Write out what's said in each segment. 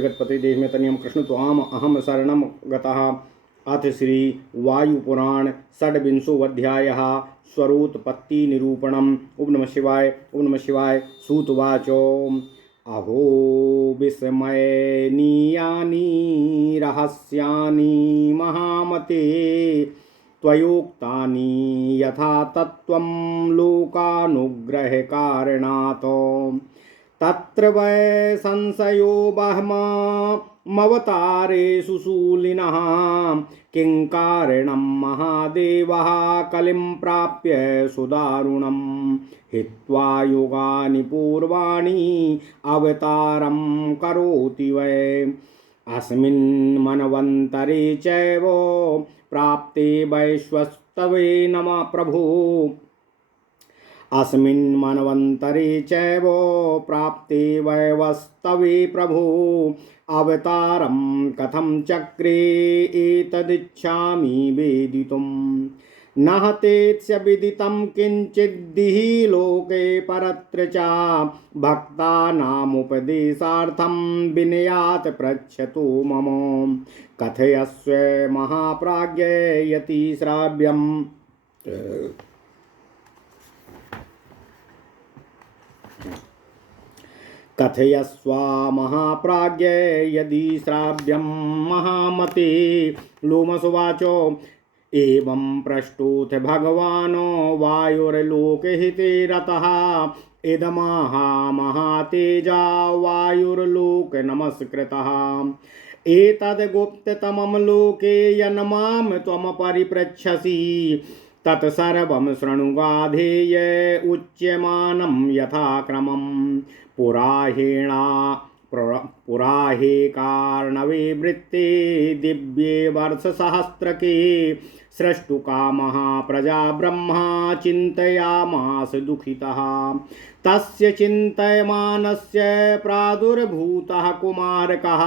जगतपते देह में तनियम कृष्ण त्वाम अहम शरणम गतः। अथ श्री वायुपुराण षड्विंशोऽध्यायः स्वरोत्पत्ति निरूपणम्। ओम नमः शिवाय। ओम नमः शिवाय। सूतवाचो अहो विस्मयनीयानि रहस्यानि महामते त्वयोक्तानि यथा तत्त्वं लोकानुग्रहकारणात् तत्र वै संशयो बहमवतारेषु शूलिनः किं कारणं महादेवः कलिं प्राप्य सुदारुणं हित्वा युगानि पूर्वाणि अवतारं करोति वै अस्मिन् मन्वन्तरे चैव प्राप्ते वैश्वस्तवे नमः प्रभो अस्मिन् मन्वन्तरे चैव प्राप्ते वैवस्तवे प्रभो अवतारं कथं चक्रे एतदिच्छामि वेदितुम् नह तेत्स्य विदितं किञ्चिद्दिहि लोके परत्र च भक्तानामुपदेशार्थं विनयात् पृच्छतु मम कथयस्व महाप्राज्ञ यति श्राव्यम् कथयस्व महाप्राज्ञ यदि श्राव्यं महामते। लोमसुवाचो एवं पृष्टोऽथ भगवानो वायुर्लोकहिते रतः इदमाह महातेजा वायुर्लोक नमस्कृतः एतद्गुप्ततमं लोके यन्मां त्वं परिपृच्छसि तत्सर्वं शृणुगाधेय उच्यमानं यथाक्रमं पुराहे कार्णवे वृत्ते दिव्ये वर्षसहस्रके सृष्टुकामः प्रजा ब्रह्मा चिन्तयामास दुःखितः तस्य चिन्तयमानस्य प्रादुर्भूतः कुमारकः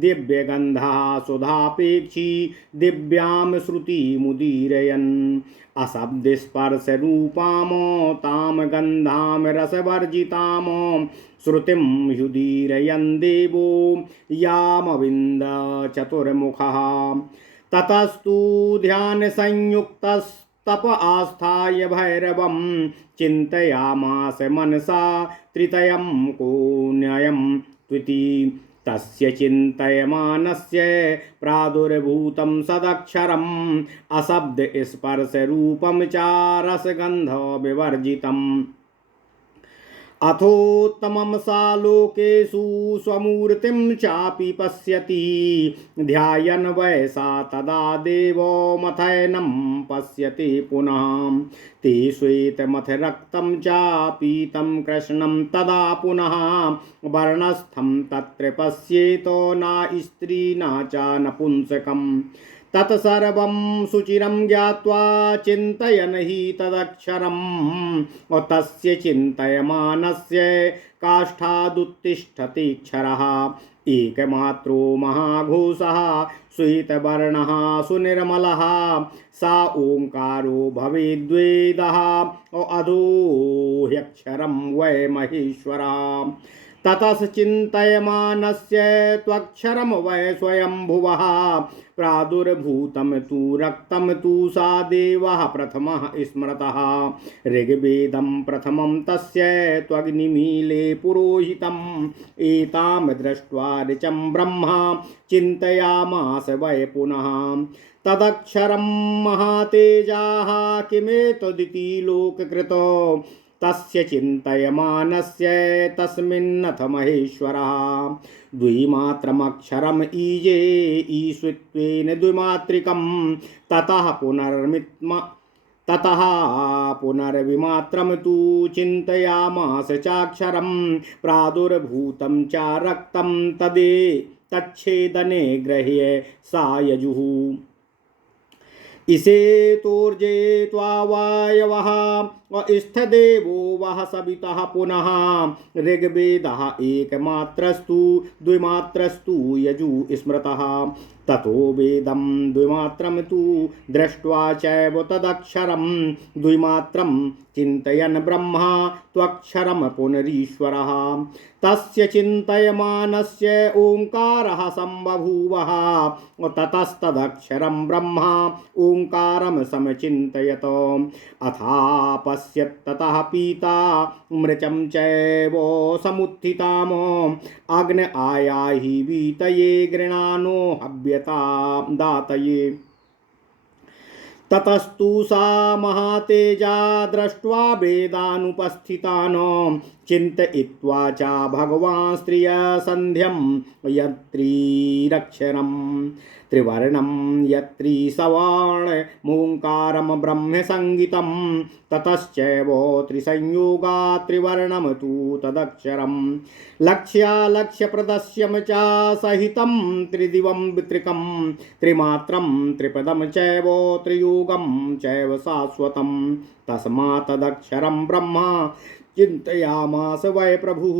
दिव्यगन्धः सुधापेक्षी दिव्यां श्रुतिमुदीरयन् अशब्दस्पर्शरूपां तां गन्धां रसवर्जितां श्रुतिं युदीरयन् देवो यामविन्द चतुर्मुखः ततस्तु ध्यानसंयुक्तस्तप आस्थाय भैरवं चिन्तयामास मनसा त्रितयं कोऽन्ययं त्विति तस्य चिन्तयमानस्य प्रादुर्भूतं सदक्षरम् अशब्दस्पर्शरूपं च रसगन्धविवर्जितम् अथोत्तमं सा लोकेषु स्वमूर्तिं चापि पश्यति ध्यायन् वै सा तदा देवो मथैनं पश्यति पुनः ते श्वेतमथरक्तं च पीतं कृष्णं तदा पुनः वर्णस्थं तत्र पश्येतो न स्त्री न च नपुंसकम् तत्सर्वं सुचिरं ज्ञात्वा चिन्तयन् हि तदक्षरम् तस्य चिन्तयमानस्य काष्ठादुत्तिष्ठतीक्षरः एकमात्रो महाघोषः श्वेतवर्णः सुनिर्मलः सा ओङ्कारो भवेद्वेदः अधोह्यक्षरं वै महेश्वरः ततः चिन्तयमानस्य त्वक्षरं वै स्वयंभुवः प्रादुर्भूतं तु रक्तं तु सा देवः प्रथमः स्मृतः ऋग्वेदं प्रथमं तस्य त्वग्निमीले पुरोहितम् एतां दृष्ट्वा ऋचं ब्रह्मा चिन्तयामास वै पुनः तदक्षरं महातेजाः किमेतदिति लोककृतो तस्य चिन्तयमानस्य तस्मिन्नथ महेश्वरः द्विमात्रमक्षरम् ईजे ईश्वित्वेन द्विमात्रिकं ततः पुनर्विमात्रं तु चिन्तयामास चाक्षरं प्रादुर्भूतं च रक्तं तच्छेदने गृह्य सा यजुः इसे तोर्जे त्वा वायवः स्थदेवो वः सवितः पुनः ऋग्वेदः एकमात्रस्तु द्विमात्रस्तु यजु स्मृतः ततो वेदं द्विमात्रं तु दृष्ट्वा चैव तदक्षरं द्विमात्रं चिन्तयन् ब्रह्मा त्वक्षरं पुनरीश्वरः तस्य चिन्तयमानस्य ओङ्कारः सम्बभूवः ततस्तदक्षरं ब्रह्मा ओङ्कारं समचिन्तयत अथापश्यत् ततः पीता मृचं चैव समुत्थिताम् अग्न आयाहि वीतये गृणानो हव्यता दातये ततस्तु सा महातेजा दृष्ट्वा वेदानुपस्थितान् चिन्तयित्वा च भगवान् स्त्रियसन्ध्यं यत्रीरक्षरं त्रिवर्णं यत्रीसवर्णमोङ्कारं ब्रह्मसङ्गीतं ततश्चैव त्रिसंयोगात् त्रिवर्णं तु तदक्षरं लक्ष्यालक्ष्यप्रदस्यं च सहितं त्रिदिवं त्रिकं त्रिमात्रं त्रिपदं चैव त्रियुगं चैव शाश्वतं तस्मात् तदक्षरं ब्रह्मा चिन्तयामास वै प्रभुः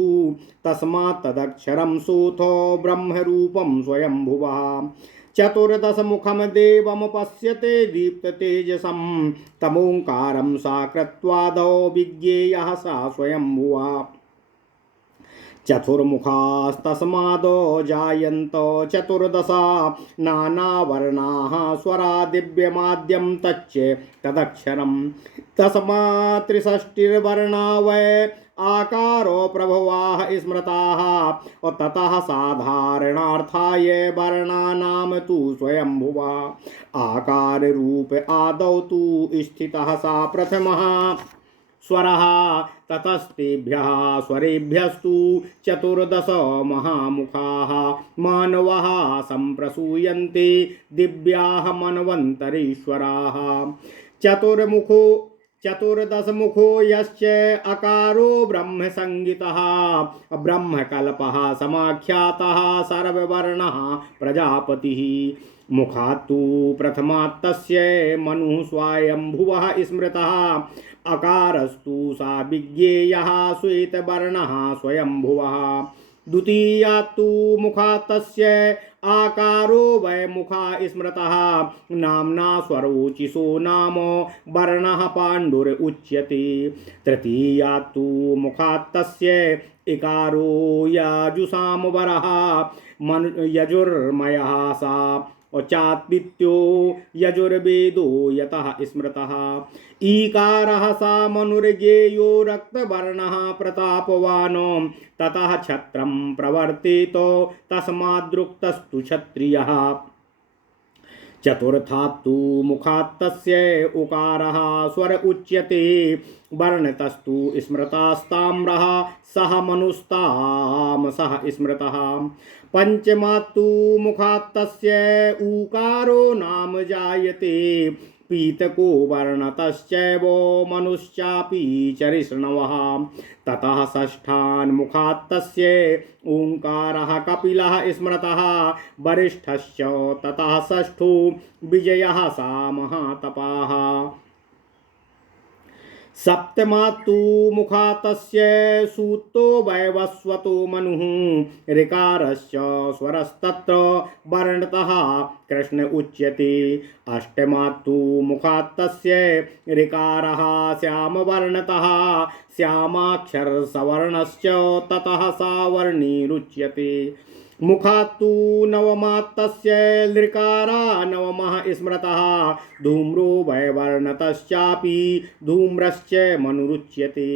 तस्मात् तदक्षरं सूतो ब्रह्मरूपं स्वयंभुवः चतुर्दशमुखं देवं पश्यते दीप्ततेजसं तमोङ्कारं सा कृत्वादौ विज्ञेयः सा स्वयंभुवा चतुर्मुखास्तस्मादो जायन्तो चतुर्दश नानावर्णाः स्वरा दिव्यमाद्यं तच्च तदक्षरं तस्मात् त्रिषष्टिर्वर्णा वै आकारो प्रभवाः स्मृताः ततः साधारणार्थाय वर्णानां तु स्वयंभुवा आकाररूप आदौ तु स्थितः सा प्रथमः स्वरः ततस्तेभ्यः स्वरेभ्यस्तु चतुर्दश महामुखाः मानवाः सम्प्रसूयन्ते दिव्याः मन्वन्तरेश्वराः चतुर्दशमुखो यश्च अकारो ब्रह्मसंज्ञितः ब्रह्मकल्पः समाख्यातः सर्ववर्णः प्रजापतिः मुखात्तु प्रथमात् तस्य मनुः स्वयंभुवः स्मृतः अकारस्तु सा विज्ञेयः श्वेतवर्णः स्वयंभुवः द्वितीयात्तु मुखात् तस्य आकारो वै मुखा स्मृतः नाम्ना स्वरोचिषो नाम वर्णः पाण्डुर उच्यते तृतीयात्तु मुखात् तस्य इकारो यजुषां वरः यजुर्मयः सा चात्वित्यो यजुर्वेदो यतः स्मृतः ईकारः सा मनुर्गेयो रक्तवर्णः प्रतापवान् ततः क्षत्रं प्रवर्तेत तस्माद्रुक्तस्तु क्षत्रियः चतुर्थात्तु मुखात् तस्य उकारः स्वर उच्यते वर्णतस्तु स्मृतास्ताम्रः सह मनुस्ताम सह स्मृतः पंचमात्तु मुखात् तस्य ऊकारो नाम जायते पीतको वर्णतश्चैव मनुश्चापि चरिष्णवः ततः षष्ठान् मुखात् तस्य ओङ्कारः कपिलः स्मृतः वरिष्ठश्च ततः षष्ठो विजयः सा महातपाः सप्तमात्तु मुखात् तस्य सूतो वैवस्वतो मनुः ऋकारश्च स्वरस्तत्र वर्णतः कृष्ण उच्यते अष्टमात्तु मुखात् तस्य ऋकारः श्यामवर्णतः श्यामाक्षरसवर्णश्च ततः सावर्णिरुच्यते मुखात्तु नवमात् तस्य लृकारा नवमः स्मृतः धूम्रो वैवर्णतश्चापि धूम्रश्च मनुरुच्यते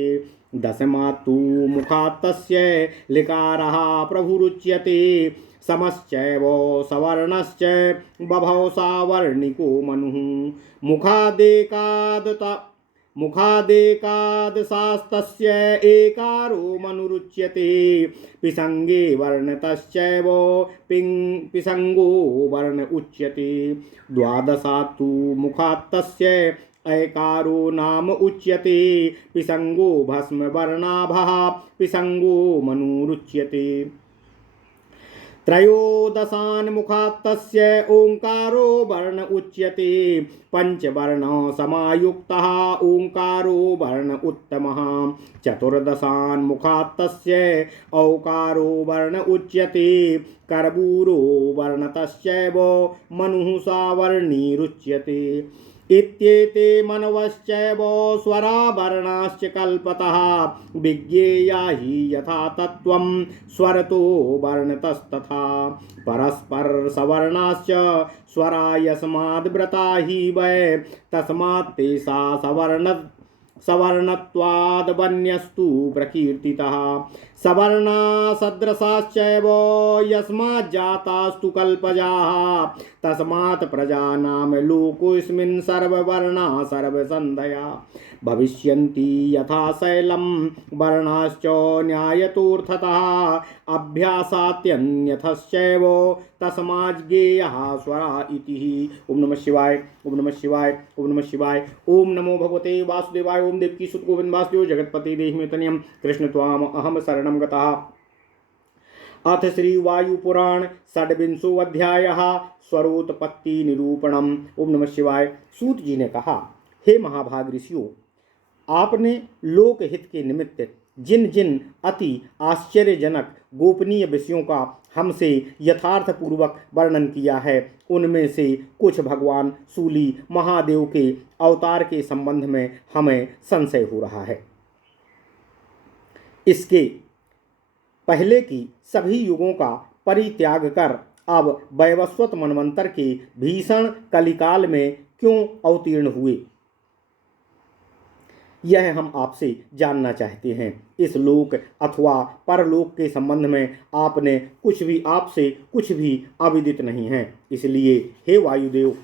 दशमात्तु मुखात् तस्य लिकारः प्रभुरुच्यते समश्चैव सवर्णश्च बभौ सावर्णिको मनुः मुखादेकादशास्तस्य एकारो मनुरुच्यते पिसंगे वर्णतश्चैव पिसंगो वर्ण उच्यते द्वादशात्तु मुखात् तस्य ऐकारो नाम उच्यते पिसंगो भस्म वर्णाभः पिसंगो मनुरुच्यते त्रयोदशान्मुखात् तस्य ओंकारो वर्ण उच्यते पंचवर्ण समायुक्तः ओंकारो वर्ण उत्तमः चतुर्दशान्मुखात् तस्य औकारो वर्ण उच्यते कर्पूरो वर्ण तस्यैव मनुः सावर्णिरुच्यते इत्येते मनवश्चैव स्वरा वर्णाश्च कल्पतः विज्ञेया हि यथा तत्त्वं स्वरतो वर्णतस्तथा परस्पर सवर्णाश्च स्वरा यस्माद्व्रता हि वै तस्मात् तेषा सवर्णत्वाद्वन्यस्तु प्रकीर्तितः सवर्णा सदृशाश्चैव यस्माज्जातास्तु कल्पजाः तस्मात् प्रजानां लोकोऽस्मिन् सर्ववर्णा सर्वसन्धया भविष्यन्ति यथा शैलं वर्णाश्च न्यायतोऽर्थतः अभ्यासात्यन्यथश्चैव तस्माज्ज्ञेयः स्वरा इति। ओम नमः शिवाय, ओम नमः शिवाय, ओम नमः शिवाय। ओम नमो भगवते वासुदेवाय। ओम देवकी सुत गोविंद वासुदेव जगतपति देहिमेतनियं कृष्ण त्वाम अहम शरणं गतः। अथ श्री वायु पुराण षड्विंशो अध्यायः स्वरोत्पत्ति निरूपणम्। ओम नमः शिवाय। सूत जी ने कहा, हे महाभाग ऋषियों, आपने लोकहित के निमित्त जिन जिन अति आश्चर्यजनक गोपनीय विषयों का हमसे यथार्थ पूर्वक वर्णन किया है, उनमें से कुछ भगवान सूली महादेव के अवतार के संबंध में हमें संशय हो रहा है। इसके पहले की सभी युगों का परित्याग कर अब वैवस्वत मनवंतर के भीषण कलिकाल में क्यों अवतीर्ण हुए, यह हम आपसे जानना चाहते हैं। इस लोक अथवा परलोक के संबंध में आपने आपसे कुछ भी अविदित नहीं है। इसलिए हे वायुदेव,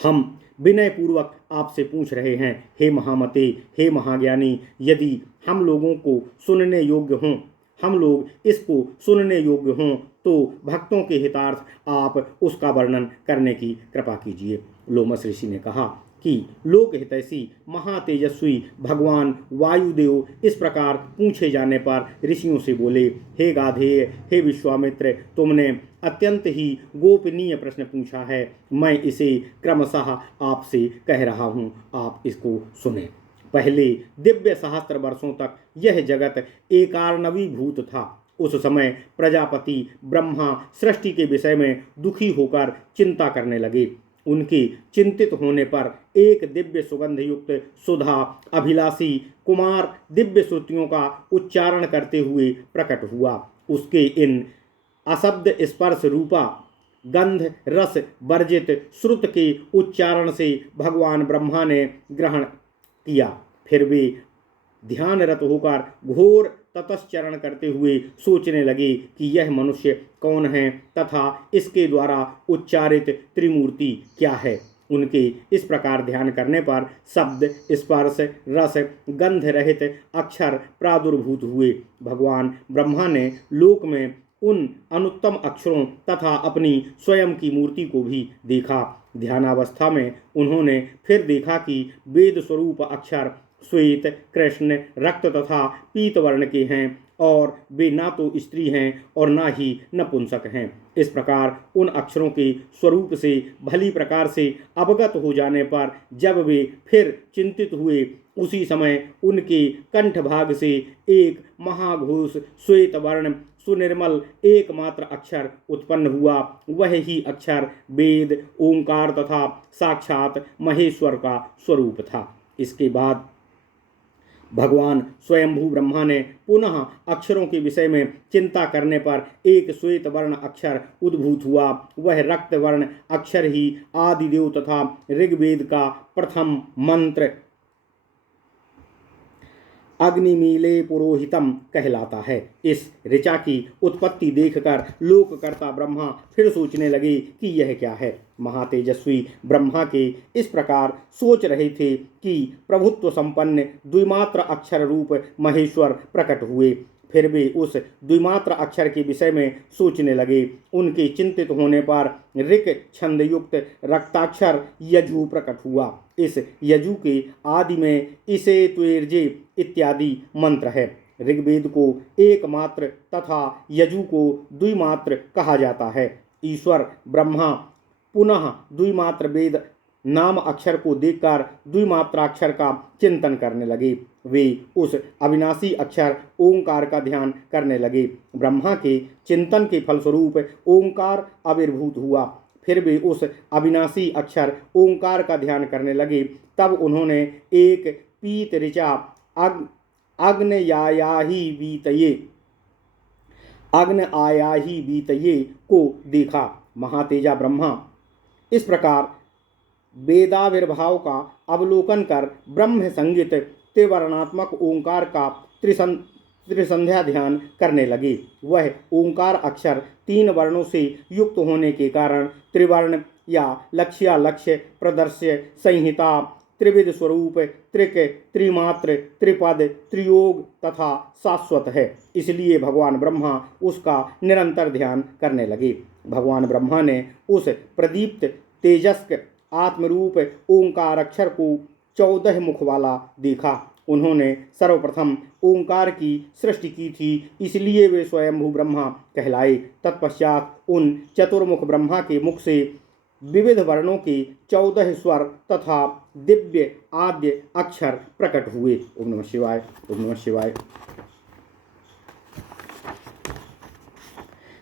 हम विनय पूर्वक आपसे पूछ रहे हैं, हे महामते, हे महाज्ञानी, यदि हम लोगों को सुनने योग्य हों, हम लोग इसको सुनने योग्य हों, तो भक्तों के हितार्थ आप उसका वर्णन करने की कृपा कीजिए। लोमस ऋषि ने कहा कि लोकहितैषी महातेजस्वी भगवान वायुदेव इस प्रकार पूछे जाने पर ऋषियों से बोले, हे गाधेय, हे विश्वामित्र, तुमने अत्यंत ही गोपनीय प्रश्न पूछा है। मैं इसे क्रमशः आपसे कह रहा हूँ, आप इसको सुने। पहले दिव्य सहस्त्र वर्षों तक यह जगत एकार्णवीभूत था। उस समय प्रजापति ब्रह्मा सृष्टि के विषय में दुखी होकर चिंता करने लगे। उनके चिंतित होने पर एक दिव्य सुगंध युक्त सुधा अभिलाषी कुमार दिव्य श्रुतियों का उच्चारण करते हुए प्रकट हुआ। उसके इन अशब्द स्पर्श रूपा गंध रस वर्जित श्रुत के उच्चारण से भगवान ब्रह्मा ने ग्रहण किया। फिर वे ध्यानरत होकर घोर ततश्चरण करते हुए सोचने लगे कि यह मनुष्य कौन है तथा इसके द्वारा उच्चारित त्रिमूर्ति क्या है। उनके इस प्रकार ध्यान करने पर शब्द स्पर्श रस गंध रहित अक्षर प्रादुर्भूत हुए। भगवान ब्रह्मा ने लोक में उन अनुत्तम अक्षरों तथा अपनी स्वयं की मूर्ति को भी देखा। ध्यानावस्था में उन्होंने फिर देखा कि वेद स्वरूप अक्षर श्वेत कृष्ण रक्त तथा पीत वर्ण के हैं और वे ना तो स्त्री हैं और ना ही नपुंसक हैं। इस प्रकार उन अक्षरों के स्वरूप से भली प्रकार से अवगत हो जाने पर जब वे फिर चिंतित हुए, उसी समय उनके कंठ भाग से एक महाघोष श्वेत वर्ण सुनिर्मल एकमात्र अक्षर उत्पन्न हुआ। वह ही अक्षर वेद ओंकार तथा साक्षात महेश्वर का स्वरूप था। इसके बाद भगवान स्वयंभू ब्रह्मा ने पुनः अक्षरों के विषय में चिंता करने पर एक श्वेत वर्ण अक्षर उद्भूत हुआ। वह रक्त वर्ण अक्षर ही आदिदेव तथा ऋग्वेद का प्रथम मंत्र अग्निमीले पुरोहितम कहलाता है। इस ऋचा की उत्पत्ति देखकर लोककर्ता ब्रह्मा फिर सोचने लगे कि यह क्या है। महातेजस्वी ब्रह्मा के इस प्रकार सोच रहे थे कि प्रभुत्व संपन्न द्विमात्र अक्षर रूप महेश्वर प्रकट हुए। फिर वे उस द्विमात्र अक्षर के विषय में सोचने लगे। उनके चिंतित होने पर ऋक छंद युक्त रक्ताक्षर यजु प्रकट हुआ। इस यजु के आदि में इसे त्वेर्जे इत्यादि मंत्र है। ऋग्वेद को एकमात्र तथा यजु को द्विमात्र कहा जाता है। ईश्वर ब्रह्मा पुनः द्विमात्र वेद नाम अक्षर को देखकर द्विमात्राक्षर का चिंतन करने लगे। वे उस अविनाशी अक्षर ओंकार का ध्यान करने लगे। ब्रह्मा के चिंतन के फलस्वरूप ओंकार आविर्भूत हुआ। फिर वे उस अविनाशी अक्षर ओंकार का ध्यान करने लगे। तब उन्होंने एक पीत ऋचा अग्न आयाही वीतये को देखा। महातेजा ब्रह्मा इस प्रकार वेदाविर्भाव का अवलोकन कर ब्रह्म संगीत त्रिवर्णात्मक ओंकार का त्रिसंध्या ध्यान करने लगे। वह ओंकार अक्षर 3 वर्णों से युक्त होने के कारण त्रिवर्ण या लक्ष्य प्रदर्श्य संहिता त्रिविध स्वरूप त्रिक त्रिमात्र त्रिपद त्रियोग तथा शाश्वत है। इसलिए भगवान ब्रह्मा उसका निरंतर ध्यान करने लगे। भगवान ब्रह्मा ने उस प्रदीप्त तेजस्क आत्मरूप ओंकार अक्षर को 14 मुख वाला देखा। उन्होंने सर्वप्रथम ओंकार की सृष्टि की थी, इसलिए वे स्वयंभू ब्रह्मा कहलाए। तत्पश्चात उन चतुर्मुख ब्रह्मा के मुख से विविध वर्णों के 14 स्वर तथा दिव्य आद्य अक्षर प्रकट हुए। ओम नमः शिवाय, ओम नमः शिवाय।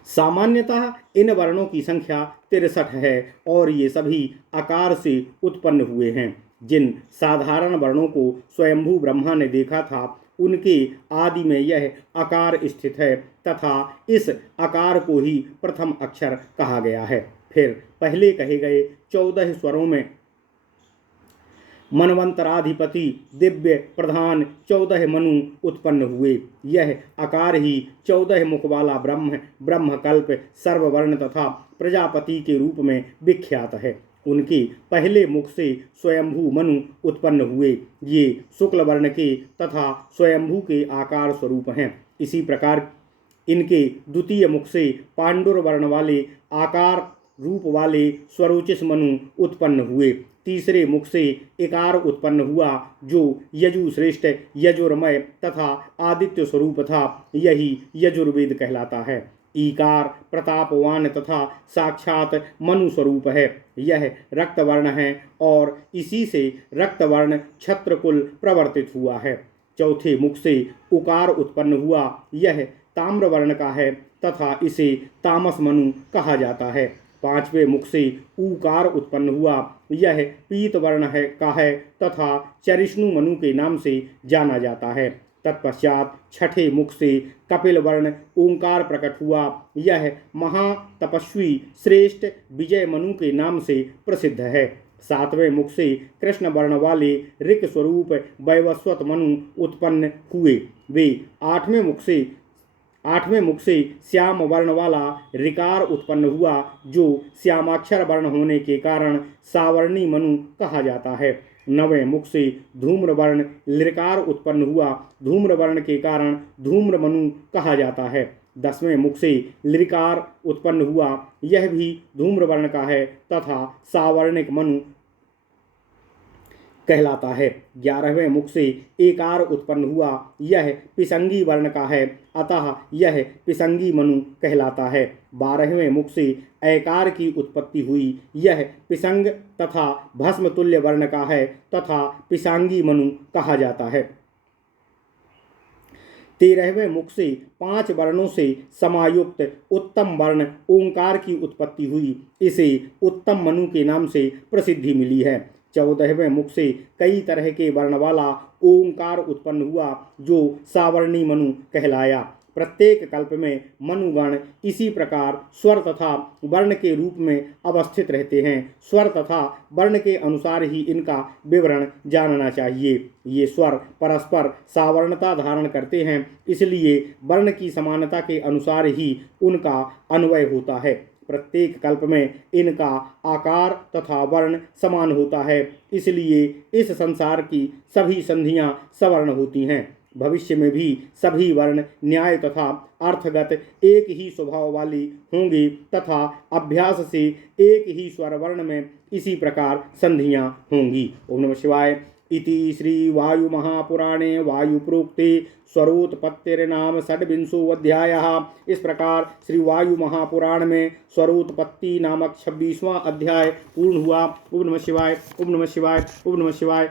सामान्यतः इन वर्णों की संख्या 63 है और ये सभी आकार से उत्पन्न हुए हैं। जिन साधारण वर्णों को स्वयंभू ब्रह्मा ने देखा था, उनके आदि में यह आकार स्थित है तथा इस आकार को ही प्रथम अक्षर कहा गया है। फिर पहले कहे गए 14 स्वरों में मनवंतराधिपति दिव्य प्रधान 14 मनु उत्पन्न हुए। यह आकार ही 14 मुख वाला ब्रह्मकल्प सर्ववर्ण तथा प्रजापति के रूप में विख्यात है। उनके पहले मुख से स्वयंभू मनु उत्पन्न हुए। ये शुक्ल वर्ण के तथा स्वयंभू के आकार स्वरूप हैं। इसी प्रकार इनके द्वितीय मुख से पांडुर वर्ण वाले आकार रूप वाले स्वरोचिष मनु उत्पन्न हुए। तीसरे मुख से इकार उत्पन्न हुआ, जो यजु श्रेष्ठ यजुर्मय तथा आदित्य स्वरूप था। यही यजुर्वेद कहलाता है। ईकार प्रतापवान तथा साक्षात मनु स्वरूप है। यह रक्तवर्ण है और इसी से रक्तवर्ण क्षत्रकुल प्रवर्तित हुआ है। चौथे मुख से उकार उत्पन्न हुआ। यह ताम्रवर्ण का है तथा इसे तामस मनु कहा जाता है। पांचवें मुख से ऊकार उत्पन्न हुआ। यह पीत वर्ण का है तथा चरिष्णु मनु के नाम से जाना जाता है। तत्पश्चात छठे मुख से कपिल वर्ण ओंकार प्रकट हुआ। यह महातपस्वी श्रेष्ठ विजय मनु के नाम से प्रसिद्ध है। सातवें मुख से कृष्ण वर्ण वाले ऋक स्वरूप वैवस्वत मनु उत्पन्न हुए। वे आठवें मुख से श्याम वर्ण वाला ऋकार उत्पन्न हुआ, जो श्यामाक्षर वर्ण होने के कारण सावर्णी मनु कहा जाता है। नवें मुख से धूम्र वर्ण लृकार उत्पन्न हुआ। धूम्र वर्ण के कारण धूम्र मनु कहा जाता है। 10वें मुख से लृकार उत्पन्न हुआ। यह भी धूम्र वर्ण का है तथा सावर्णिक मनु कहलाता है। 11वें मुख से एकार उत्पन्न हुआ। यह पिसंगी वर्ण का है, अतः यह पिसंगी मनु कहलाता है। 12वें मुख से ऐकार की उत्पत्ति हुई। यह पिसंग तथा भस्म तुल्य वर्ण का है तथा पिसांगी मनु कहा जाता है। 13वें मुख से 5 वर्णों से समायुक्त उत्तम वर्ण ओंकार की उत्पत्ति हुई। इसे उत्तम मनु के नाम से प्रसिद्धि मिली है। 14वें मुख से कई तरह के वर्ण वाला ओंकार उत्पन्न हुआ, जो सावर्णी मनु कहलाया। प्रत्येक कल्प में मनुगण इसी प्रकार स्वर तथा वर्ण के रूप में अवस्थित रहते हैं। स्वर तथा वर्ण के अनुसार ही इनका विवरण जानना चाहिए। ये स्वर परस्पर सावर्णता धारण करते हैं, इसलिए वर्ण की समानता के अनुसार ही उनका अन्वय होता है। प्रत्येक कल्प में इनका आकार तथा वर्ण समान होता है, इसलिए इस संसार की सभी संधियां सवर्ण होती हैं। भविष्य में भी सभी वर्ण न्याय तथा अर्थगत एक ही स्वभाव वाली होंगी तथा अभ्यास से एक ही स्वर वर्ण में इसी प्रकार संधियां होंगी। ओम नमः शिवाय। इति श्री वायु महापुराणे वायुप्रोक्ते स्वरोत्पत्तिर्नाम षड्विंशोऽध्यायः। इस प्रकार श्री वायु महापुराण में स्वरोत्पत्ति नामक 26वां अध्याय पूर्ण हुआ। ओम नमः शिवाय, ओम नमः शिवाय, ओम नमः शिवाय।